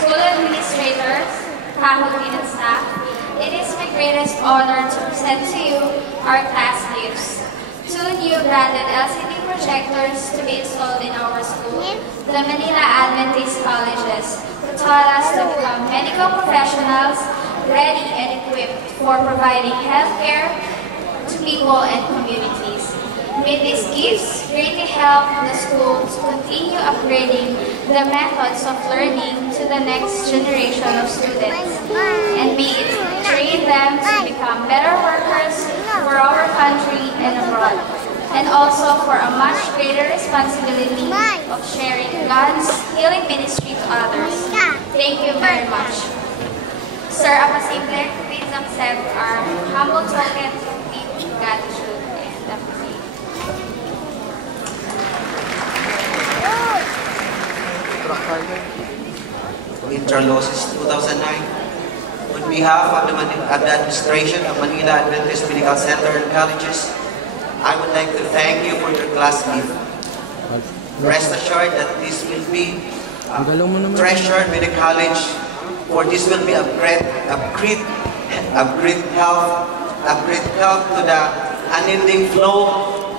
School administrators, faculty, and staff, it is my greatest honor to present to you our class gifts. 2 new branded LCD projectors to be installed in our school, the Manila Adventist Colleges, to taught us to become medical professionals ready and equipped for providing healthcare to people and communities. May these gifts greatly help the school to continue upgrading the methods of learning to the next generation of students, and may it train them to become better workers for our country and abroad, and also for a much greater responsibility of sharing God's healing ministry to others. Thank you very much. Sir Apasimple, please accept our humble token of deep gratitude and appreciation. Interlosses 2009. On behalf of the administration of Manila Adventist Medical Center and Colleges, I would like to thank you for your class gift. Rest assured that this will be treasured with the college, for this will be a great help to the unending flow